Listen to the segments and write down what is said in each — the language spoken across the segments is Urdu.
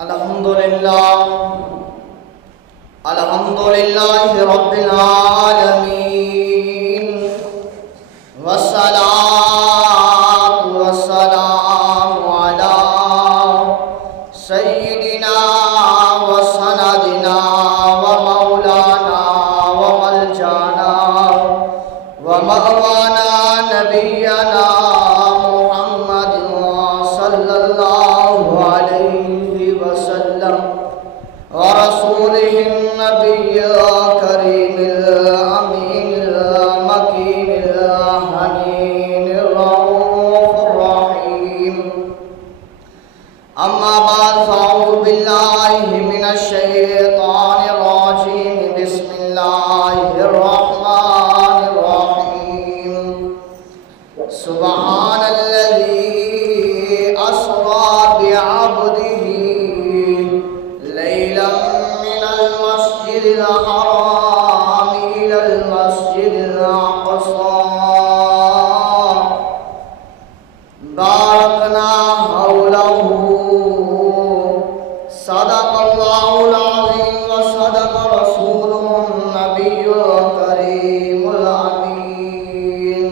الحمد لله رب العالمين والصلاة والسلام على سيدنا وسندنا ومولانا وملجانا ومأوانا نبينا محمد صلى الله عليه وسلم ورسوله النبي الكريم الأمين المكين الحنين الرؤوف الرحيم. أما بعد فأعوذ بالله من الشيطان الرجيم. بسم الله الرحمن الرحيم. سبحان الذي أسرى بعبده ليلا من المسجد الحرام إلى المسجد الأقصى باركنا حوله. صدق الله العظيم وصدق رسوله النبي الكريم الأمين.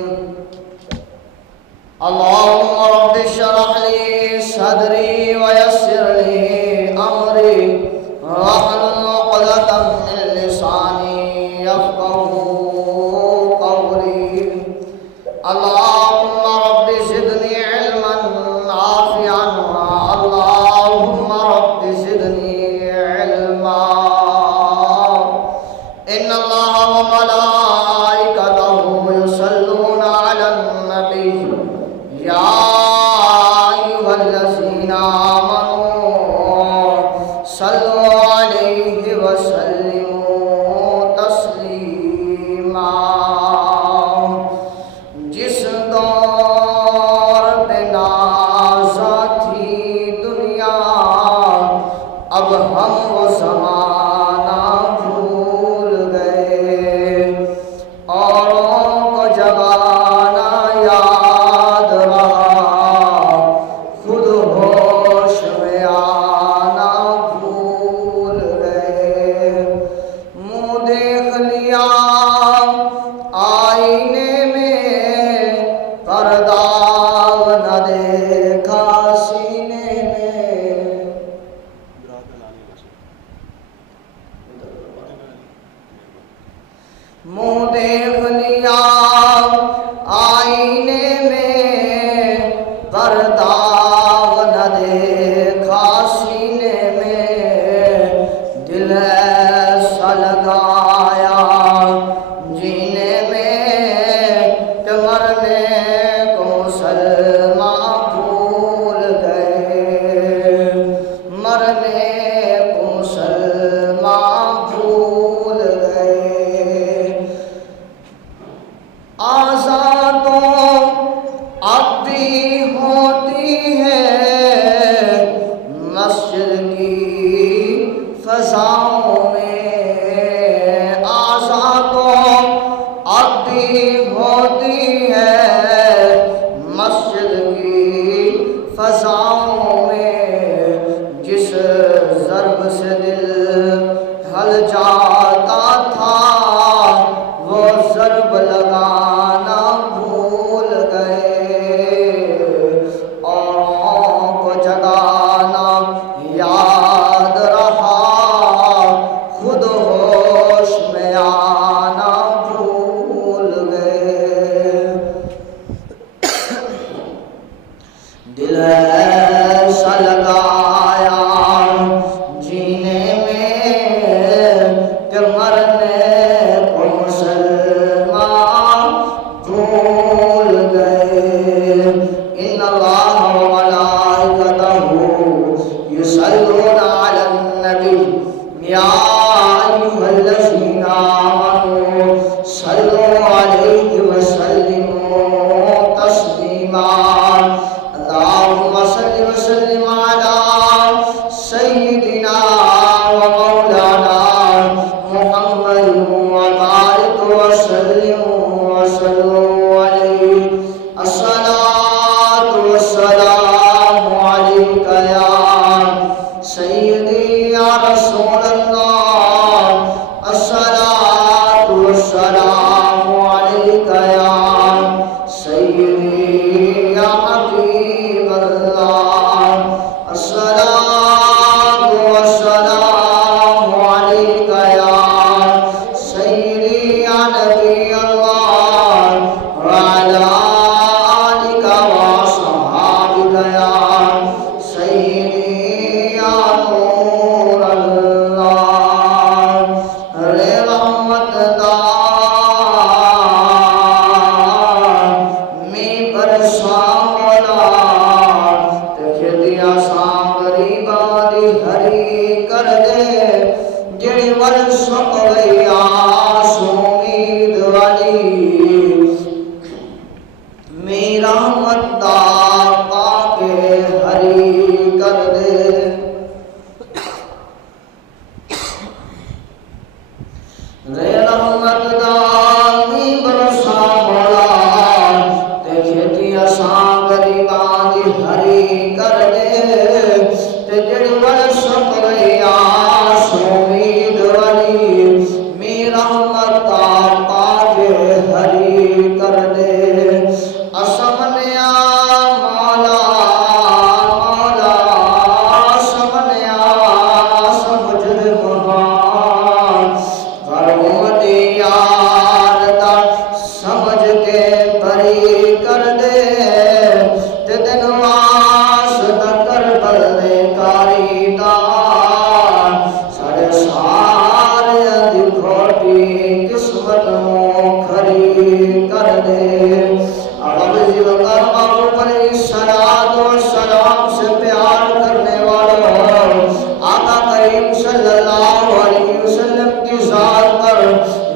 اللهم رب اشرح لي صدري ويسر لي أمري واحلل عقدة من لساني يفقهوا قولي. اللهم رب زدني علما نافعا. اللهم رب زدني علما. إن الله وملائكته يصلون على النبي يا أيها الذين آمنوا صلوا عليه وسلموا تسلیما. جس دور پہ نازا تھی دنیا اب ہم وہ زمانہ بھول گئے. اوروں کو جگانا یاد رہا خود ہوش میں آنا بھول گئے. منہ دیکھ لیا آئینے میں پر داغ نہ دیکھا سینے میں. منہ دیکھ لیا آئینے میں پر داغ نہ دیکھا سینے میں. دل ایسا لگایا جینے میں کہ مرنے کو مسلمان بھول گئے. مرنے کو مسلمان بھول گئے. آزادوں اب بھی ہوتی ہے مسجد کی فضاؤں میں. آزادوں اب بھی ہوتی ہے مسجد کی فضاؤں میں. جس ضرب سے دل ہل جاتا تھا وہ ضرب لگانا بھول گئے. اوروں کو جگانا یاد رہا خود ہوش میں آنا بھول گئے. دل ایسا لگایا جینے میں کہ مرنے کو مسلمان بھول گئے. ان اللہ وملائکتہ یصلون علی النبی یا ایھا الذین آمنوا صلوا علیہ وسلموا تسلیما. اللهم صل وسلم على سيدنا ومولانا محمد وبارك وسلم وصلوا عليه. الصلاة والسلام عليك يا سيدنا آساں غریباں دی ہری کر دے جڑی ول سک گئی آس امید والی میرا مدہ پا کے ہری کر دے رے رحمت دامی برسا بڑا تے کھیتی آساں غریباں دی ہری کر دے تے جڑی ول سک گئی آس امید والی میرا مدہ پا کے ہری کر دے اسمنیا مولا مولا اسمنیا سمجھ مہان غرم دی یاد دا سمجھ کے بری کر دے تے دن واسطہ کربل دے کاری دا سارے سارے دی کھوٹی قسمت نوں کھری کر دے علیہ السلام سے پیار کرنے والوں آقا کریم صلی اللہ علیہ وسلم کی ذات پر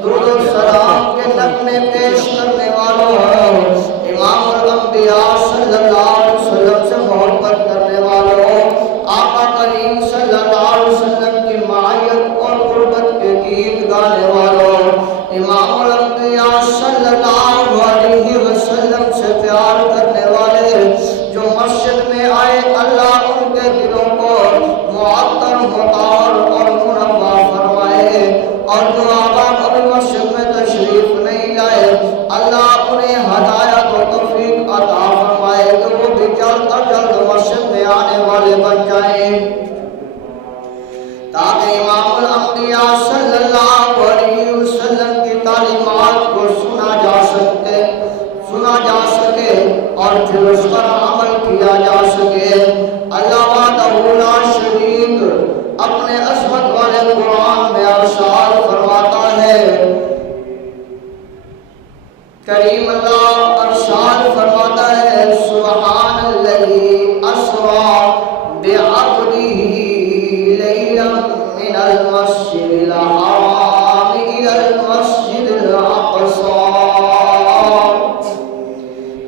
درود و سلام کے نغمے پیش کرنے والوں امام الانبیاء صلی اللہ علیہ وسلم سے محبت کرنے والوں آقا کریم صلی اللہ علیہ وسلم کی معیت اور قربت کے گیت گانے والوں امام الانبیاء صلی اللہ علیہ وسلم سے پیار کرنے والے جو مسجد میں آئے اللہ ان کے دلوں کو معطر مطہر اور منور فرمائے اور جو آبا کبھی مسجد میں تشریف نہیں لائے اللہ انہیں ہدایت و توفیق عطا فرمائے کہ وہ بھی جلد از جلد مسجد میں آنے والے بن جائیں تاکہ امام الانبیاء صلی اللہ علیہ وسلم کی تعلیمات کو سنا جا سکے اور پھر اس پر عمل کیا جا سکے اللہ وحدہ لا شریک اپنے عظمت والے قرآن میں ارشاد فرماتا ہے کریم اللہ ارشاد فرماتا ہے سبحان الذی اسری بعبدہ لیلا من المسجد الحرام الى المسجد الاقصی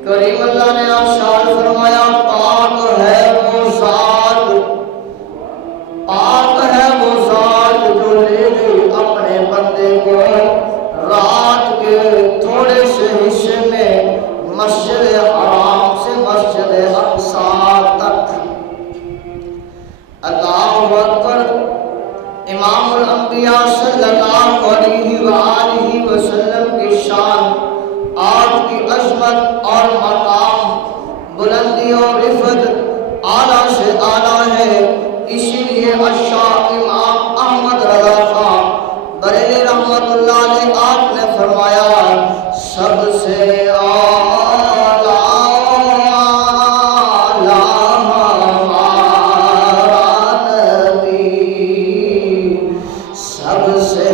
کریم اللہ نے ارشاد فرمایا پاک ہے وہ ذات جو لے گئی اپنے بندے کو رات کے تھوڑے سے حصے میں مسجد حرام سے مسجد اقصی تک اللہ اکبر امام الانبیاء صلی اللہ علیہ وآلہ وسلم کی شان آپ کی عظمت اور مقام بلندی اور رفعت اعلیٰ سے اعلیٰ ہے اسی لیے اشاہ امام احمد رضا خان بریلی رحمت اللہ علیہ آپ نے فرمایا سب سے اعلیٰ ہمارا نبی سب سے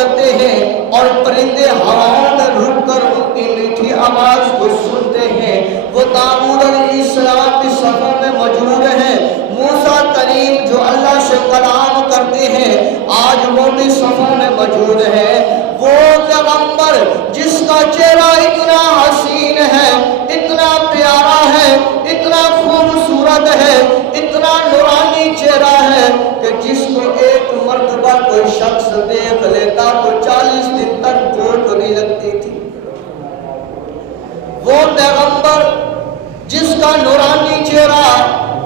کرتے ہیں اور پرندے ہواؤں میں رک کر ان کی میٹھی آواز کو سنتے ہیں۔ وہ داؤد علیہ السلام کی صفوں میں موجود ہیں۔ موسیٰ کلیم جو اللہ سے کلام کرتے ہیں آج وہ بھی صفوں میں موجود ہیں۔ وہ پیغمبر جس کا چہرہ اتنا حسین ہے، اتنا پیارا ہے، اتنا خوبصورت ہے، اتنا نورانی چہرہ ہے کہ جس کو ایک مرتبہ کوئی شخص دیکھ لیتا تو 40 دن تک بھوک نہیں لگتی تھی۔ وہ پیغمبر جس کا نورانی چہرہ،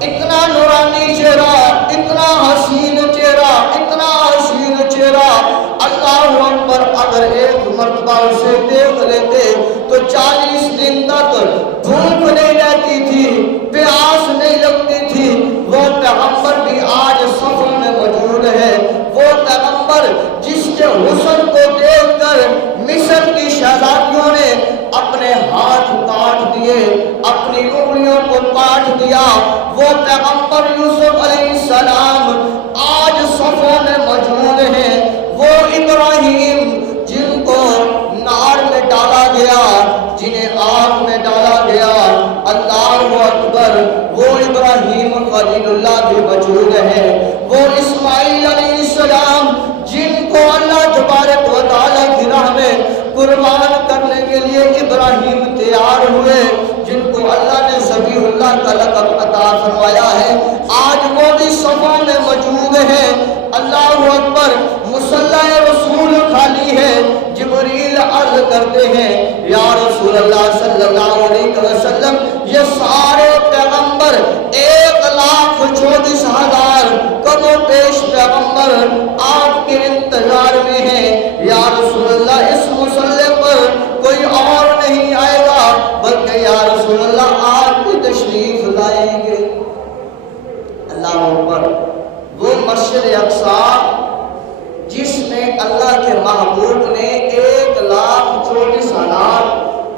اتنا نورانی چہرہ، اتنا حسین چہرہ، اتنا حسین چہرہ، اللہ اکبر، اگر ایک مرتبہ اسے دیکھ لیتے تو 40 دن تک بھوک نہیں رہتی تھی، پیاس نہیں لگتی تھی۔ وہ پیغمبر بھی آج صفوں میں موجود ہے۔ وہ پیغمبر جس کے حسن کو دیکھ کر مصر کی شہزادیوں نے اپنے ہاتھ کاٹ دیے، اپنی انگلیوں کو کاٹ دیا، وہ پیغمبر یوسف علیہ السلام آج صفوں میں موجود ہیں۔ وہ ابراہیم جن کو نار میں ڈالا گیا، جنہیں آگ میں ڈالا گیا، اللہ اکبر، وہ ابراہیم خلیل اللہ بھی موجود ہے۔ وہ اسماعیل علیہ السلام جن کو اللہ تبارک و تعالیٰ کی راہ میں قربان کرنے کے لیے ابراہیم تیار ہوئے، جن کو اللہ نے ذبیح اللہ کا لقب عطا فرمایا ہے، آج وہ بھی صفوں میں موجود ہیں۔ اللہ اکبر، مصلی رسول خالی ہے۔ جبریل عرض کرتے ہیں یا رسول اللہ صلی اللہ علیہ وسلم، یہ سارے پیغمبر 1,24,000 کم و بیش پیغمبر آپ کے انتظار میں ہیں۔ یا رسول اللہ، اس مصلی پر کوئی اور نہیں آئے گا، بلکہ یا رسول اللہ آپ کی تشریف لائیں گے۔ اللہ اکبر، وہ مسجد اقصی جس میں اللہ کے محبوب نے 1,24,000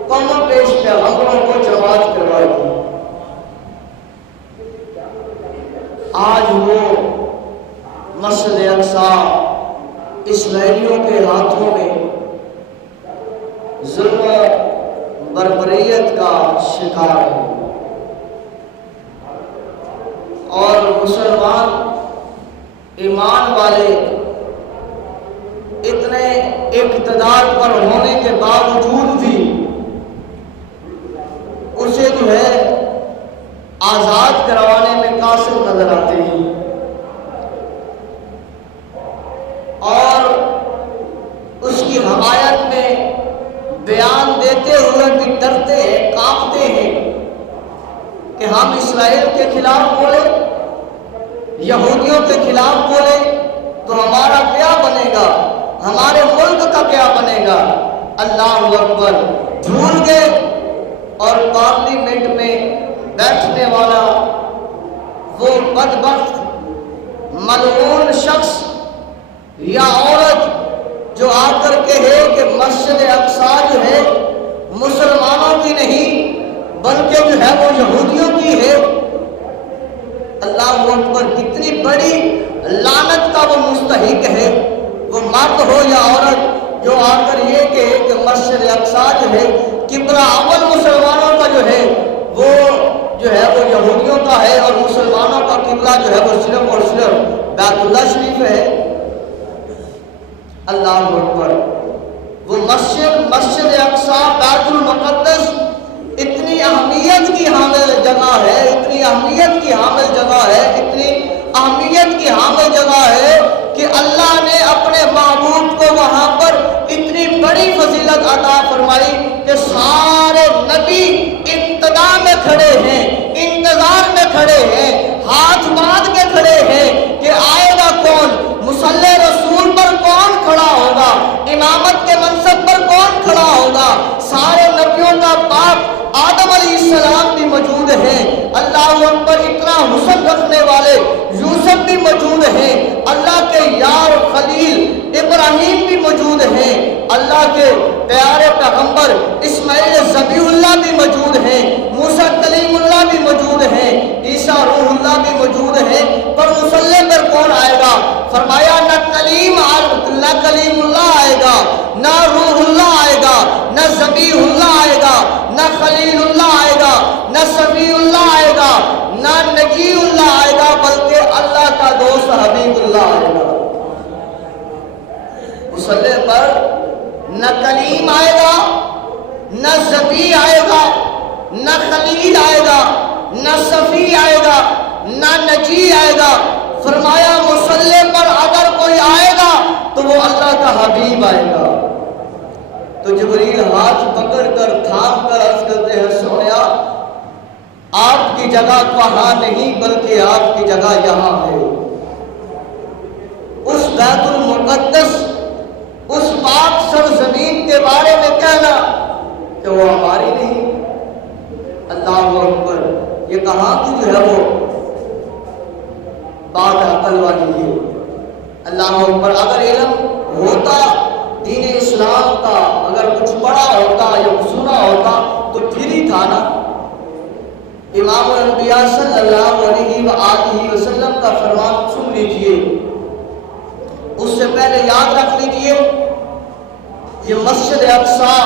کم و بیش پیغمبروں کو جماعت کروائی تھی، آج وہ مسجد اقصی اسرائیلیوں کے ہاتھوں میں ظلم بربریت کا شکار ہے، اور مسلمان ایمان والے اتنے اقتدار پر ہونے کے باوجود بھی اسے جو ہے آزاد کروانے میں قاصر نظر آتے ہیں، اور اس کی حمایت میں بیان دیتے ہوئے بھی ڈرتے ہیں، کانپتے ہیں کہ ہم اسرائیل کے خلاف بولے، یہودیوں کے خلاف بولے تو ہمارا کیا بنے گا، ہمارے ملک کا کیا بنے گا۔ اللہ اکبر، بھول گئے، اور پارلیمنٹ میں بیٹھنے والا وہ بدبخت ملعون شخص یا عورت جو آ کر کہے کہ مسجد اقصی جو ہے مسلمانوں کی نہیں بلکہ جو ہے وہ یہودیوں کی ہے، اللہ اکبر، کتنی بڑی لعنت کا وہ مستحق ہے۔ وہ مرد ہو یا عورت جو آ کر یہ کہے کہ مسجد اقصی جو ہے قبلہ اول مسلمانوں کا جو ہے وہ یہودیوں کا ہے، اور مسلمانوں کا قبلہ جو ہے وہ صرف اور صرف بیت اللہ شریف ہے۔ اللہ اکبر، وہ مسجد اقصی بیت المقدس اتنی اہمیت کی حامل جگہ ہے، اتنی اہمیت کی حامل جگہ ہے، اتنی اہمیت کی حامل جگہ ہے کہ اللہ نے اپنے محبوب کو وہاں پر اتنی بڑی فضیلت عطا فرمائی کہ سارے نبی ابتدا میں کھڑے ہیں، انتظار میں کھڑے ہیں، ہاتھ باندھ کے کھڑے ہیں کہ آئے گا کون، مصلی رسول پر کون کھڑا ہوگا، امامت کے منصب پر کون کھڑا ہوگا۔ سارے نبیوں کا باپ آدم علیہ السلام بھی موجود ہیں، اللہ اکبر، اتنا حسن رکھنے والے یوسف بھی موجود ہیں، اللہ کے یار خلیل ابراہیم بھی موجود ہیں، اللہ کے پیارے پیغمبر اسماعیل ذبیح اللہ بھی موجود ہیں، موسیٰ کلیم اللہ بھی موجود ہیں، عیسیٰ روح اللہ بھی موجود ہیں، پر مصلی پر کون آئے گا؟ فرمایا نہ کلیم اللہ آئے اللہ آئے گا، مصلی پر نہ کلیم آئے گا، نہ ذبی آئے گا، نہ خلیل آئے گا، نہ صفی آئے گا، نہ نجی آئے گا۔ فرمایا مصلی پر اگر کوئی آئے گا تو وہ اللہ کا حبیب آئے گا۔ تو جبریل ہاتھ پکڑ کر تھام کر عرض کرتے ہیں سویا آپ کی جگہ وہاں نہیں بلکہ آپ کی جگہ یہاں ہے۔ اس بیت المقدس، اس پاک سرزمین کے بارے میں کہنا کہ وہ ہماری نہیں، اللہ اکبر، یہ کہاں کی جو ہے وہ بات عقل والی ہے۔ اللہ اکبر، اگر علم ہوتا دین اسلام کا، اگر کچھ پڑھا ہوتا یا سنا ہوتا تو پھر ہی تھا نا۔ امام الانبیاء صلی اللہ علیہ وآلہ وسلم کا فرمان سن لیجئے، اس سے پہلے یاد رکھ لیجئے یہ مسجد اقصیٰ،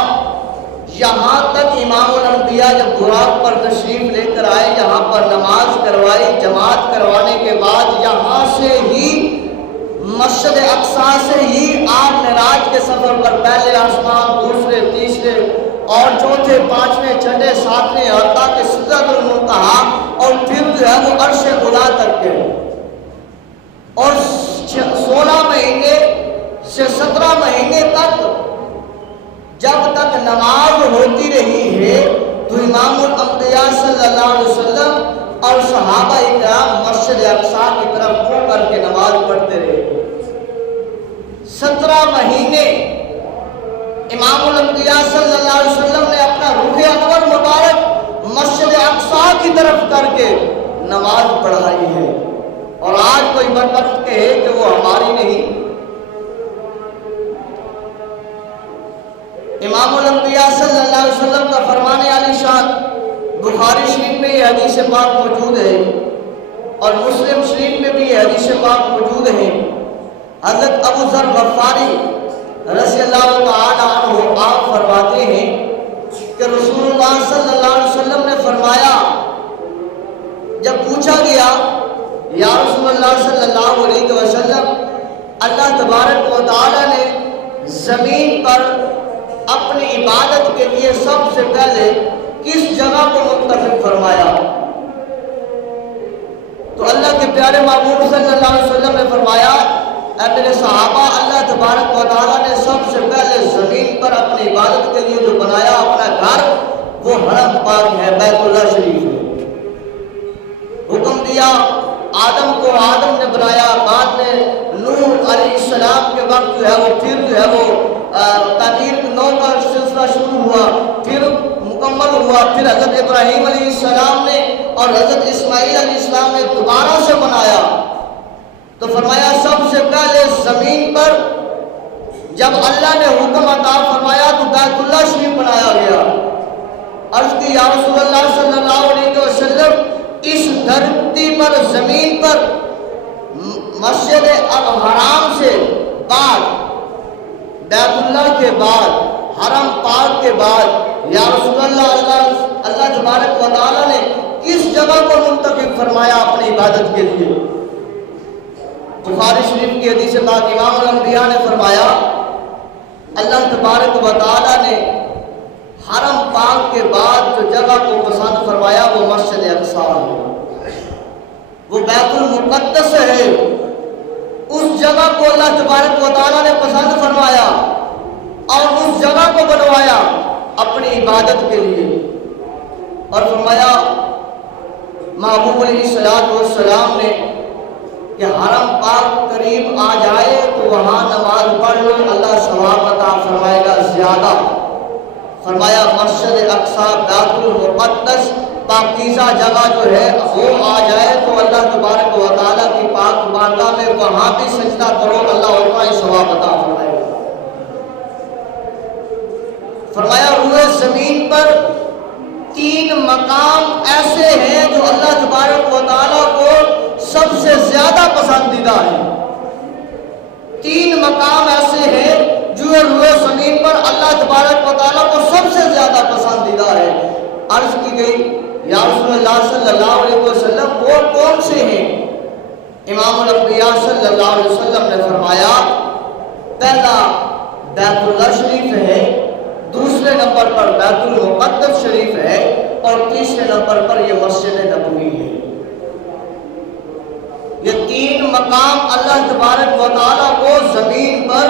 یہاں تک امام الانبیاء جب براق پر تشریف لے کر آئے، یہاں پر نماز کروائی، جماعت کروانے کے بعد یہاں سے ہی مسجد اقصیٰ سے ہی آپ معراج کے سفر پر پہلے آسمان، دوسرے، تیسرے اور چوتھے، پانچویں، چھٹے، ساتویں حتیٰ کہ سدرۃ المنتہا، اور پھر جو ہے وہ عرش خدا تک کے، اور 16 مہینے سے 17 مہینے تک جب تک نماز ہوتی رہی ہے تو امام الانبیاء صلی اللہ علیہ وسلم اور صحابہ اکرام مسجد اقصیٰ کی طرف منہ کر کے نماز پڑھتے رہے۔ 17 مہینے امام الانبیاء صلی اللہ علیہ وسلم نے اپنا رخ انور مبارک مسجد اقصیٰ کی طرف کر کے نماز پڑھائی ہے، اور آج کوئی بدبخت کہے کہ وہ ہماری نہیں۔ امام الانبیاء صلی اللہ علیہ وسلم کا فرمان عالی شان بخاری شریف میں یہ حدیث پاک موجود ہے، اور مسلم شریف میں بھی یہ حدیث پاک موجود ہے۔ حضرت ابو ذر غفاری رضی اللہ تعالی عنہ آپ فرماتے ہیں کہ رسول اللہ صلی اللہ علیہ وسلم نے فرمایا، جب پوچھا گیا یا رسول اللہ صلی اللہ علیہ وسلم، اللہ تبارک و تعالی نے زمین پر اپنی عبادت کے لیے سب سے پہلے کس جگہ کو منتخب فرمایا؟ تو اللہ کے پیارے محبوب صلی اللہ علیہ وسلم نے فرمایا، اے میرے صحابہ، اللہ تبارک و تعالیٰ نے سب سے پہلے زمین پر اپنی عبادت کے لیے جو بنایا اپنا گھر، وہ حرم پاک ہے، بیت اللہ شریف ہے۔ حکم دیا آدم کو، آدم نے بنایا، بعد میں نوح علیہ السلام کے وقت جو ہے وہ پھر جو ہے وہ تعمیر نو کا سلسلہ شروع ہوا، پھر مکمل ہوا، پھر حضرت ابراہیم علیہ السلام نے اور حضرت اسماعیل علیہ السلام نے دوبارہ سے بنایا۔ تو فرمایا سب سے پہلے زمین پر جب اللہ نے حکم عطا فرمایا تو بیت اللہ شریف بنایا گیا۔ عرض کی یا رسول اللہ صلی اللہ علیہ وسلم، اس دھرتی پر، زمین پر مسجد الحرام سے بعد، بیت اللہ کے بعد، حرم پاک کے بعد، یا رسول اللہ تبارک و تعالیٰ نے کس جگہ کو منتخب فرمایا اپنی عبادت کے لیے؟ بخاری شریف کی حدیث پاک امام الانبیاء نے فرمایا، اللہ تبارک و تعالیٰ نے حرم پاک کے بعد جو جگہ کو پسند فرمایا وہ مسجد اقصیٰ ہے، وہ بیت المقدس ہے۔ اس جگہ کو اللہ تبارک و تعالیٰ نے پسند فرمایا اور اس جگہ کو بنوایا اپنی عبادت کے لیے، اور فرمایا محبوب علیہ السلام نے کہ حرم پاک قریب آ جائے تو وہاں نماز پڑھ لو، اللہ ثواب عطا فرمائے گا زیادہ۔ فرمایا مسجد اقصیٰ بیت المقدس پاکیزہ جگہ جو ہے وہ آ جائے تو اللہ تبارک و تعالیٰ کی پاک بارگاہ میں وہاں بھی سجدہ کرو، اللہ اتنا ہی ثواب عطا فرمائے گا۔ فرمایا روئے زمین پر 3 مقام ایسے ہیں جو اللہ تبارک و تعالیٰ کو سب سے زیادہ پسندیدہ ہیں۔ 3 مقام ایسے ہیں جو روئے زمین پر اللہ تبارک و تعالیٰ کو سب سے زیادہ پسندیدہ ہے۔ عرض کی گئی یا رسول اللہ صلی اللہ علیہ وسلم وہ کون سے ہیں؟ امام الانبیاء صلی اللہ علیہ وسلم نے فرمایا پہلا بیت اللہ شریف ہے، دوسرے نمبر پر بیت المقدس شریف ہے، اور تیسرے نمبر پر یہ مسجد نبوی ہے۔ یہ تین مقام اللہ تبارک و تعالیٰ کو زمین پر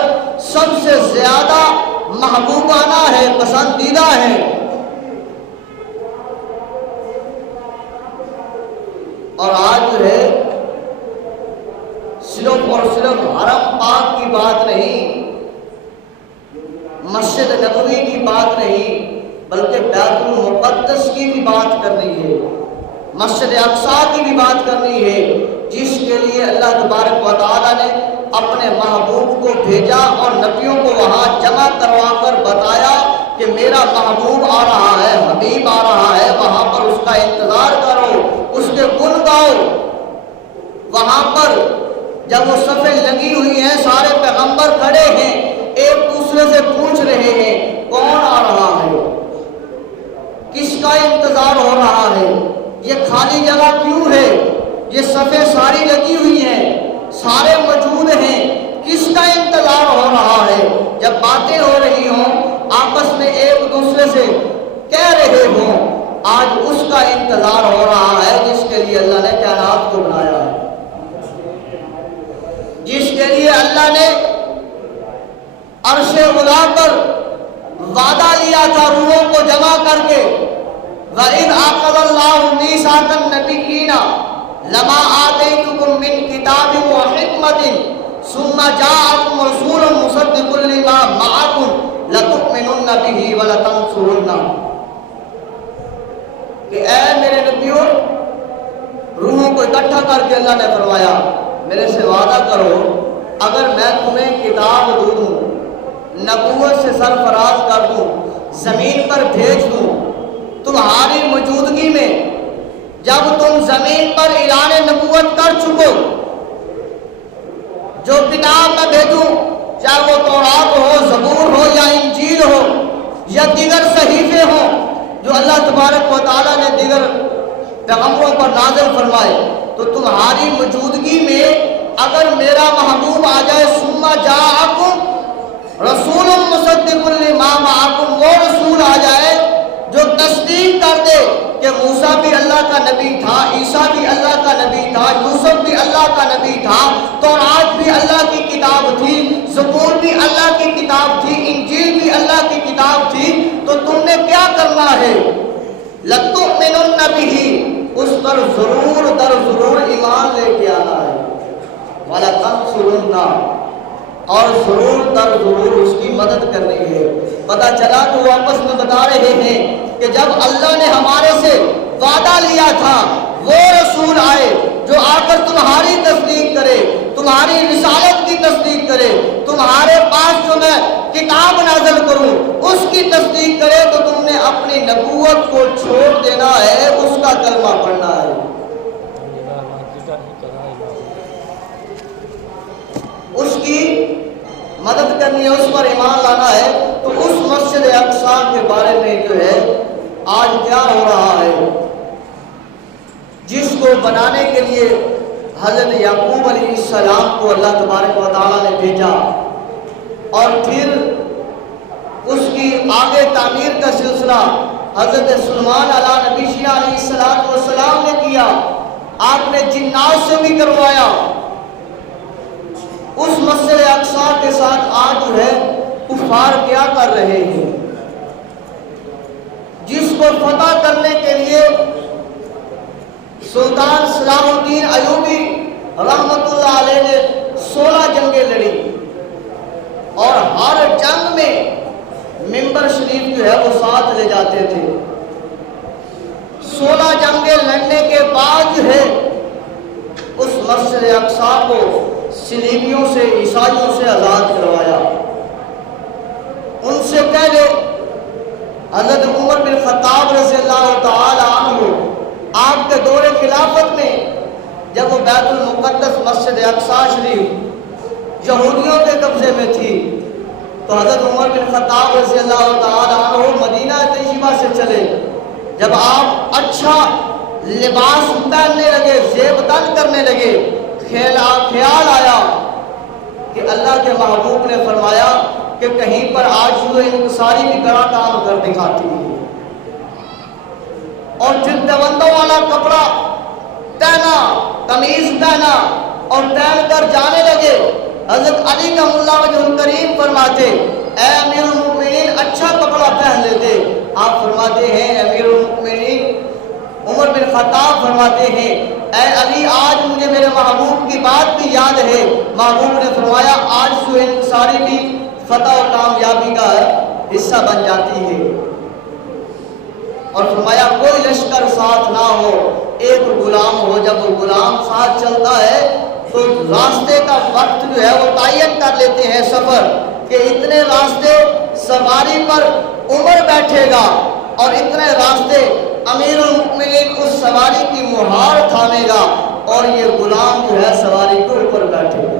سب سے زیادہ محبوبانہ ہے، پسندیدہ ہے۔ اور آج جو ہے صرف اور صرف حرم پاک کی بات نہیں، مسجد نبوی کی بات نہیں، بلکہ بیت المقدس کی بھی بات کرنی ہے، مسجد اقصیٰ کی بھی بات کرنی ہے، جس کے لیے اللہ تبارک و تعالیٰ نے اپنے محبوب کو بھیجا اور نبیوں کو وہاں جمع کروا کر بتایا کہ میرا محبوب آ رہا ہے، حبیب آ رہا ہے، وہاں پر اس کا انتظار کرو، اس کے گن گاؤ۔ وہاں پر جب وہ صفیں لگی ہوئی ہیں، سارے پیغمبر کھڑے ہیں، ایک دوسرے سے پوچھ رہے ہیں کون آ رہا ہے، کس کا انتظار ہو رہا ہے، یہ خالی جگہ کیوں ہے، یہ صفیں ساری لگی ہوئی ہیں، سارے موجود ہیں، کس کا انتظار ہو رہا ہے۔ جب باتیں ہو رہی ہوں، آپس میں ایک دوسرے سے کہہ رہے ہوں، آج اس کا انتظار ہو رہا ہے جس کے لیے اللہ نے کائنات کو بنایا ہے، جس کے لیے اللہ نے عرش اولیٰ پر وعدہ لیا تھا روحوں کو جمع کر کے، وَإِذْ أَخَذَ اللَّهُ مِيثَاقَ النَّبِيِّينَ لَمَا آتَيْتُكُم مِّن كِتَابٍ وَحِكْمَةٍ ثُمَّ جَاءَكُمْ رَسُولٌ مُصَدِّقٌ لِّمَا مَعَكُمْ لَتُؤْمِنُنَّ بِهِ وَلَتَنصُرُنَّهُ، کہ اے میرے نبیوں، روحوں کو اکٹھا کر کے اللہ نے فرمایا میرے سے وعدہ کرو، اگر میں تمہیں کتاب دوں، نبوت سے سرفراز کر دوں، زمین پر بھیج دوں، تمہاری موجودگی میں جب تم زمین پر اعلان نبوت کر چکو، جو کتاب میں بھیجوں، چاہے وہ تورات ہو، زبور ہو، یا انجیل ہو، یا دیگر صحیفے ہوں جو اللہ تبارک و تعالیٰ نے دیگر پیغمبروں پر نازل فرمائے، تو تمہاری موجودگی میں اگر میرا محبوب آ جائے، ثم جاءکم رسول مصدق لما معکم، وہ رسول آ جائے جو تصدیق کر دے کہ موسیٰ بھی اللہ کا نبی تھا، عیسیٰ بھی اللہ کا نبی تھا، یوسف بھی اللہ کا نبی تھا، تورات بھی اللہ کی کتاب تھی، زبور بھی اللہ کی کتاب تھی، انجیل بھی اللہ کی کتاب تھی، تو تم نے کیا کرنا ہے؟ لَتُؤْمِنُنَّ بِهِ، اس پر ضرور در ضرور ایمان لے کے آنا ہے، وَلَتَنصُرُنَّهُ، اور ضرور در ضرور اس کی مدد کرنی ہے۔ پتہ چلا تو وہ آپس میں بتا رہے ہیں کہ جب اللہ نے ہمارے سے وعدہ لیا تھا، وہ رسول آئے جو آ کر تمہاری تصدیق کرے، تمہاری رسالت کی تصدیق کرے، تمہارے پاس جو میں کتاب نازل کروں اس کی تصدیق کرے، تو تم نے اپنی نبوت کو چھوڑ دینا ہے، اس کا کلمہ پڑھنا ہے، اس کی مدد کرنی ہے، اس پر ایمان لانا ہے۔ تو اس مسجد اقصیٰ کے بارے میں جو ہے آج کیا ہو رہا ہے، جس کو بنانے کے لیے حضرت یعقوب علیہ السلام کو اللہ تبارک و تعالیٰ نے بھیجا، اور پھر اس کی آگے تعمیر کا سلسلہ حضرت سلیمان علیہ نبی علیہ السلام نے کیا، آپ نے جنات سے بھی کروایا۔ اس مسجد اقصیٰ کے ساتھ آج جو ہے کفار کیا کر رہے ہیں، جس کو فتح کرنے کے لیے سلطان صلاح الدین ایوبی رحمت اللہ علیہ نے 16 جنگیں لڑی، اور ہر جنگ میں منبر شریف جو ہے وہ ساتھ لے جاتے تھے۔ 16 جنگیں لڑنے کے بعد جو ہے اس مسجد اقصیٰ کو صلیبیوں سے، عیسائیوں سے آزاد کروایا۔ ان سے پہلے حضرت عمر بن خطاب رضی اللہ تعالی عنہ، آپ کے دور خلافت میں جب وہ بیت المقدس مسجد اقصیٰ شریف یہودیوں کے قبضے میں تھی، تو حضرت عمر بن خطاب رضی اللہ تعالی عنہ مدینہ طیبہ سے چلے۔ جب آپ اچھا لباس پہننے لگے، زیب تن کرنے لگے، خیال آیا کہ اللہ کے محبوب نے فرمایا کہ کہیں پر آج ہوئے انکساری بھی بڑا کام کر دکھاتی ہے، اور جلدبندوں والا کپڑا پہنا، قمیض پہنا اور پہن کر جانے لگے۔ حضرت علی کا اللہ وجہ الکریم فرماتے اے امیر المؤمنین اچھا کپڑا پہن لیتے۔ آپ فرماتے ہیں امیر المؤمنین عمر بن خطاب فرماتے ہیں اے علی آج مجھے میرے محبوب کی بات بھی یاد ہے، محبوب نے فرمایا آج سو انکساری بھی فتح و کامیابی کا حصہ بن جاتی ہے، اور فرمایا کوئی لشکر ساتھ نہ ہو، ایک غلام ہو، جب وہ غلام ساتھ چلتا ہے تو راستے کا وقت جو ہے وہ تعین کر لیتے ہیں سفر کہ اتنے راستے سواری پر عمر بیٹھے گا اور اتنے راستے امیر المؤمنین اس سواری کی مہار تھامے گا اور یہ غلام جو ہے سواری کے اوپر بیٹھے گا۔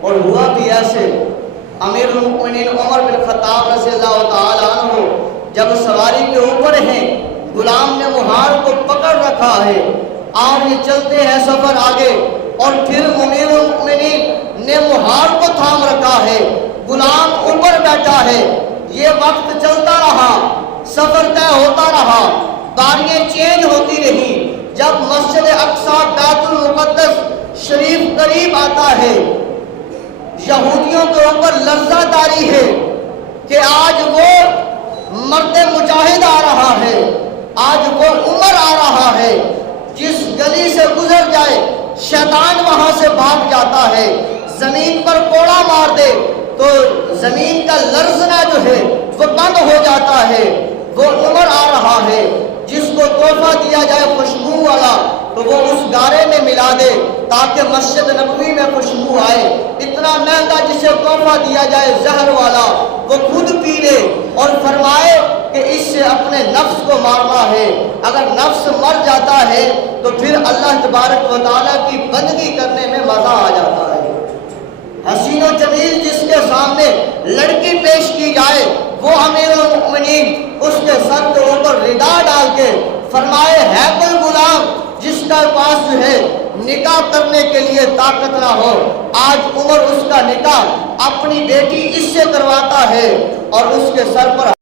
اور ہوا بھی ایسے، امیر المؤمنین عمر بن خطاب رضی اللہ تعالیٰ عنہ جب سواری کے اوپر ہیں، غلام نے مہار کو پکڑ رکھا ہے اور یہ چلتے ہیں سفر آگے، اور پھر امیر المؤمنین نے مہار کو تھام رکھا ہے، غلام اوپر بیٹھا ہے، یہ وقت چلتا رہا، سفر طے ہوتا رہا، باریاں چینج ہوتی رہی۔ جب مسجد اقصی بیت المقدس شریف قریب آتا ہے، یہودیوں کے اوپر لرزہ طاری ہے کہ آج وہ مرد مجاہد آ رہا ہے، آج وہ عمر آ رہا ہے، جس گلی سے گزر جائے شیطان وہاں سے بھاگ جاتا ہے، زمین پر کوڑا مار دے تو زمین کا لرزنا جو ہے وہ بند ہو جاتا ہے۔ وہ عمر آ رہا ہے، جس کو تحفہ دیا جائے خوشبو والا تو وہ اس گارے میں ملا دے تاکہ مسجد نبوی میں خوشبو آئے، اتنا مہنگا جسے تحفہ دیا جائے زہر والا وہ خود پی لے اور فرمائے کہ اس سے اپنے نفس کو مارنا ہے، اگر نفس مر جاتا ہے تو پھر اللہ تبارک و تعالیٰ کی بندگی کرنے میں مزہ آ جاتا ہے۔ حسین و جمیل جس کے سامنے لڑکی پیش کی جائے وہ امیر المؤمنین اس کے سر کے اوپر ردا ڈال کے فرمائے ہے کوئی غلام جس کا پاس جو ہے نکاح کرنے کے لیے طاقت نہ ہو؟ آج عمر اس کا نکاح اپنی بیٹی اس سے کرواتا ہے اور اس کے سر پر